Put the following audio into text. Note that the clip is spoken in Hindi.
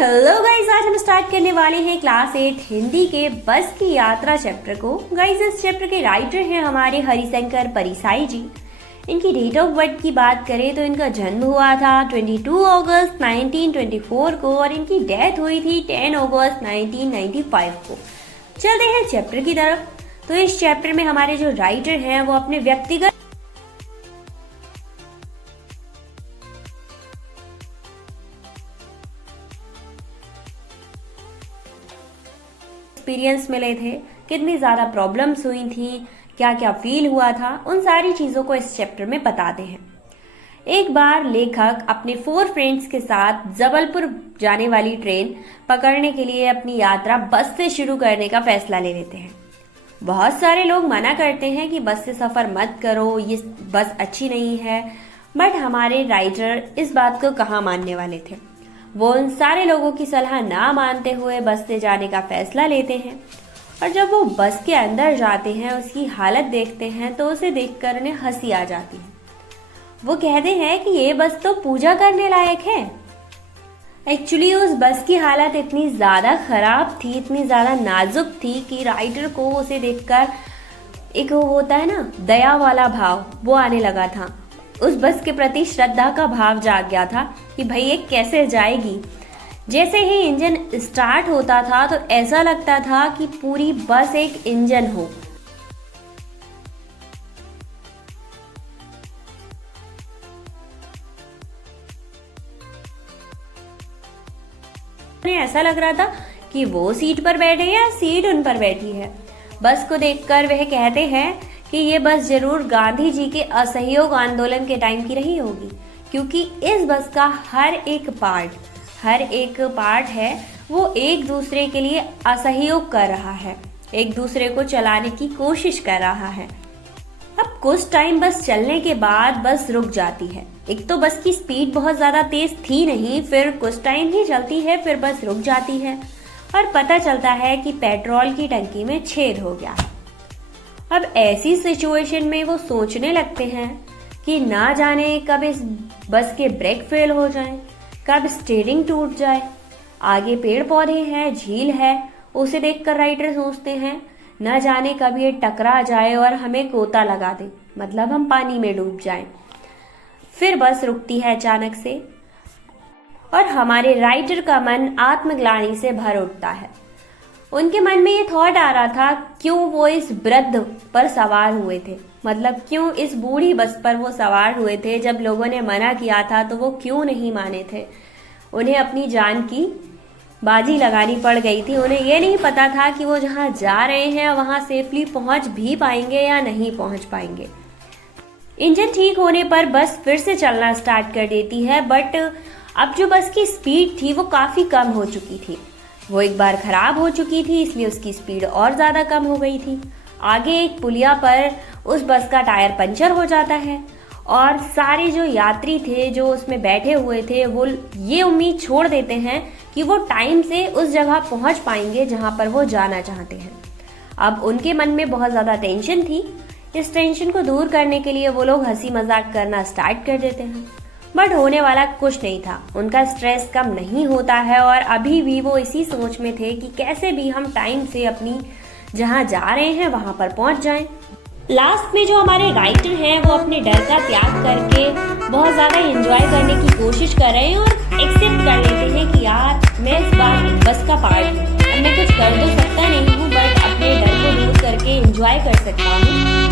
हेलो गाइस, आज हम स्टार्ट करने वाले हैं क्लास 8 हिंदी के बस की यात्रा चैप्टर को। गाइस, इस चैप्टर के राइटर हैं हमारे हरिशंकर परिसाई जी। इनकी डेट ऑफ बर्थ की बात करें तो इनका जन्म हुआ था 22 अगस्त 1924 को और इनकी डेथ हुई थी 10 अगस्त 1995 को। चलते हैं चैप्टर की तरफ। तो इस चैप्टर में हमारे जो राइटर हैं वो अपने व्यक्तिगत एक्सपीरियंस मिले थे, कितनी ज़्यादा प्रॉब्लम्स हुई थी, क्या क्या फील हुआ था, उन सारी चीज़ों को इस चैप्टर में बताते हैं। एक बार लेखक अपने 4 फ्रेंड्स के साथ जबलपुर जाने वाली ट्रेन पकड़ने के लिए अपनी यात्रा बस से शुरू करने का फैसला ले लेते हैं। बहुत सारे लोग मना करते हैं कि बस से सफ़र मत करो, ये बस अच्छी नहीं है, बट हमारे राइटर इस बात को कहाँ मानने वाले थे। वो उन सारे लोगों की सलाह ना मानते हुए बस से जाने का फैसला लेते हैं और जब वो बस के अंदर जाते हैं, उसकी हालत देखते हैं तो उसे देखकर उन्हें हंसी आ जाती है। वो कहते हैं कि ये बस तो पूजा करने लायक है। एक्चुअली उस बस की हालत इतनी ज़्यादा खराब थी, इतनी ज़्यादा नाजुक थी कि राइटर को उसे देखकर एक वो होता है ना, दया वाला भाव, वो आने लगा था। उस बस के प्रति श्रद्धा का भाव जाग गया था कि भाई ये कैसे जाएगी। जैसे ही इंजन स्टार्ट होता था तो ऐसा लगता था कि पूरी बस एक इंजन हो। उन्हें ऐसा लग रहा था कि वो सीट पर बैठे या सीट उन पर बैठी है। बस को देखकर वह कहते हैं कि ये बस जरूर गांधी जी के असहयोग आंदोलन के टाइम की रही होगी, क्योंकि इस बस का हर एक पार्ट है वो एक दूसरे के लिए असहयोग कर रहा है, एक दूसरे को चलाने की कोशिश कर रहा है। अब कुछ टाइम बस चलने के बाद बस रुक जाती है। एक तो बस की स्पीड बहुत ज़्यादा तेज थी नहीं, फिर कुछ टाइम ही चलती है, फिर बस रुक जाती है और पता चलता है कि पेट्रोल की टंकी में छेद हो गया। अब ऐसी सिचुएशन में वो सोचने लगते हैं कि ना जाने कब इस बस के ब्रेक फेल हो जाएं, कब स्टीयरिंग टूट जाए। आगे पेड़ पौधे हैं, झील है, उसे देखकर राइटर सोचते हैं न जाने कब ये टकरा जाए और हमें गोता लगा दे, मतलब हम पानी में डूब जाएं। फिर बस रुकती है अचानक से और हमारे राइटर का मन आत्मग्लानि से भर उठता है। उनके मन में ये थॉट आ रहा था, क्यों वो इस वृद्ध पर सवार हुए थे, मतलब क्यों इस बूढ़ी बस पर वो सवार हुए थे। जब लोगों ने मना किया था तो वो क्यों नहीं माने थे। उन्हें अपनी जान की बाजी लगानी पड़ गई थी। उन्हें ये नहीं पता था कि वो जहाँ जा रहे हैं वहाँ सेफली पहुँच भी पाएंगे या नहीं पहुँच पाएंगे। इंजन ठीक होने पर बस फिर से चलना स्टार्ट कर देती है, बट अब जो बस की स्पीड थी वो काफ़ी कम हो चुकी थी। वो एक बार खराब हो चुकी थी, इसलिए उसकी स्पीड और ज़्यादा कम हो गई थी। आगे एक पुलिया पर उस बस का टायर पंचर हो जाता है और सारे जो यात्री थे जो उसमें बैठे हुए थे वो ये उम्मीद छोड़ देते हैं कि वो टाइम से उस जगह पहुंच पाएंगे जहां पर वो जाना चाहते हैं। अब उनके मन में बहुत ज़्यादा टेंशन थी। इस टेंशन को दूर करने के लिए वो लोग हंसी मजाक करना स्टार्ट कर देते हैं, बट होने वाला कुछ नहीं था। उनका स्ट्रेस कम नहीं होता है और अभी भी वो इसी सोच में थे कि कैसे भी हम टाइम से अपनी जहाँ जा रहे हैं वहाँ पर पहुँच जाएं। लास्ट में जो हमारे राइटर हैं वो अपने डर का त्याग करके बहुत ज़्यादा एंजॉय करने की कोशिश कर रहे हैं और एक्सेप्ट कर लेते हैं कि यार मैं इस बार बस का पार्ट हूँ, अब मैं कुछ कर तो सकता नहीं हूँ, बट अपने डर को दूर करके एंजॉय कर सकता हूँ।